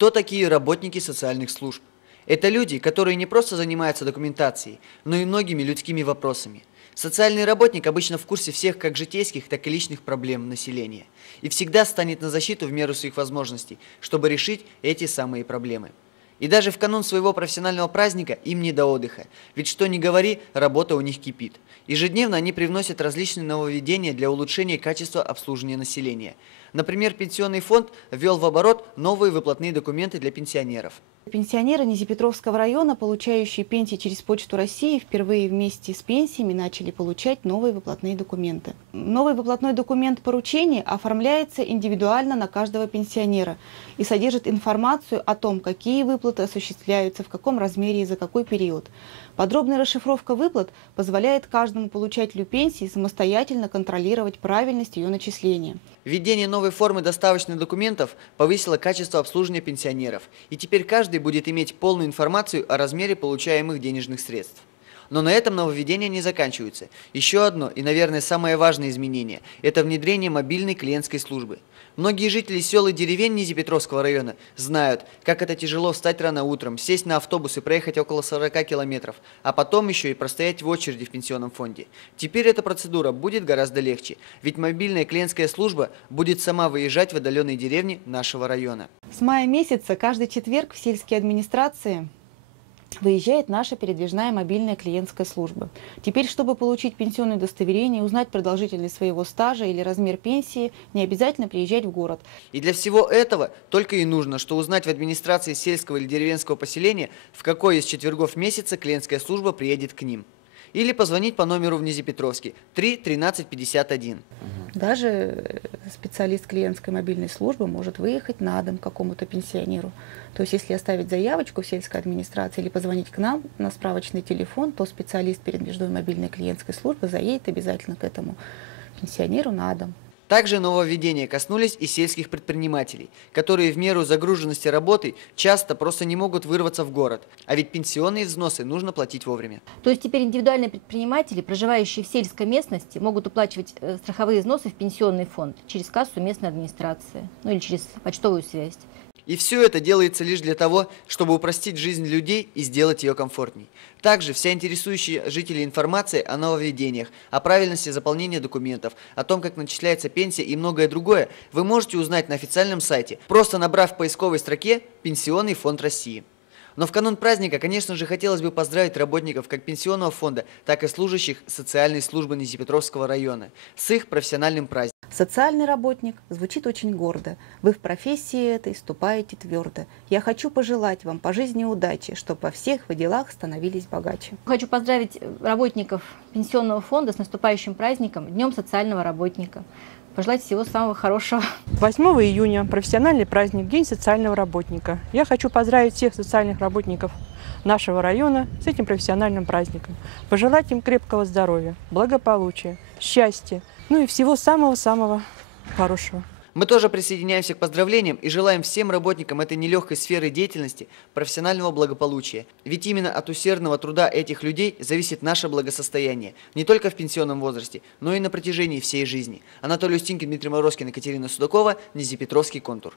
Кто такие работники социальных служб? Это люди, которые не просто занимаются документацией, но и многими людскими вопросами. Социальный работник обычно в курсе всех как житейских, так и личных проблем населения и всегда станет на защиту в меру своих возможностей, чтобы решить эти самые проблемы. И даже в канун своего профессионального праздника им не до отдыха, ведь что ни говори, работа у них кипит. Ежедневно они привносят различные нововведения для улучшения качества обслуживания населения. Например, Пенсионный фонд ввел в оборот новые выплатные документы для пенсионеров. Пенсионеры Низепетровского района, получающие пенсии через Почту России, впервые вместе с пенсиями начали получать новые выплатные документы. Новый выплатной документ поручения оформляется индивидуально на каждого пенсионера и содержит информацию о том, какие выплаты осуществляются, в каком размере и за какой период. Подробная расшифровка выплат позволяет каждому получателю пенсии самостоятельно контролировать правильность ее начисления. Введение новой формы доставочных документов повысило качество обслуживания пенсионеров, и теперь каждый будет иметь полную информацию о размере получаемых денежных средств. Но на этом нововведения не заканчиваются. Еще одно и, наверное, самое важное изменение – это внедрение мобильной клиентской службы. Многие жители сел и деревень Низепетровского района знают, как это тяжело встать рано утром, сесть на автобус и проехать около 40 километров, а потом еще и простоять в очереди в пенсионном фонде. Теперь эта процедура будет гораздо легче, ведь мобильная клиентская служба будет сама выезжать в отдаленные деревни нашего района. С мая месяца каждый четверг в сельские администрации выезжает наша передвижная мобильная клиентская служба. Теперь, чтобы получить пенсионное удостоверение, узнать продолжительность своего стажа или размер пенсии, не обязательно приезжать в город. И для всего этого только и нужно, что узнать в администрации сельского или деревенского поселения, в какой из четвергов месяца клиентская служба приедет к ним. Или позвонить по номеру в Низепетровске 3 13 51. Даже э, специалист клиентской мобильной службы может выехать на дом какому-то пенсионеру. То есть если оставить заявочку в сельской администрации или позвонить к нам на справочный телефон, то специалист перед междой мобильной клиентской службы заедет обязательно к этому пенсионеру на дом. Также нововведения коснулись и сельских предпринимателей, которые в меру загруженности работы часто просто не могут вырваться в город, а ведь пенсионные взносы нужно платить вовремя. То есть теперь индивидуальные предприниматели, проживающие в сельской местности, могут уплачивать э, страховые взносы в пенсионный фонд через кассу местной администрации, ну или через почтовую связь. И все это делается лишь для того, чтобы упростить жизнь людей и сделать ее комфортней. Также вся интересующая жителей информация о нововведениях, о правильности заполнения документов, о том, как начисляется пенсия и многое другое, вы можете узнать на официальном сайте, просто набрав в поисковой строке «Пенсионный фонд России». Но в канун праздника, конечно же, хотелось бы поздравить работников как пенсионного фонда, так и служащих социальной службы Низепетровского района с их профессиональным праздником. Социальный работник звучит очень гордо. Вы в профессии этой ступаете твердо. Я хочу пожелать вам по жизни удачи, чтобы во всех вы делах становились богаче. Хочу поздравить работников Пенсионного фонда с наступающим праздником, Днем социального работника пожелать всего самого хорошего. 8 июня профессиональный праздник, День социального работника. Я хочу поздравить всех социальных работников нашего района с этим профессиональным праздником. Пожелать им крепкого здоровья, благополучия, счастья, ну и всего самого-самого хорошего. Мы тоже присоединяемся к поздравлениям и желаем всем работникам этой нелегкой сферы деятельности профессионального благополучия. Ведь именно от усердного труда этих людей зависит наше благосостояние. Не только в пенсионном возрасте, но и на протяжении всей жизни. Анатолий Устинкин, Дмитрий Морозкин, Екатерина Судакова, Низепетровский контур.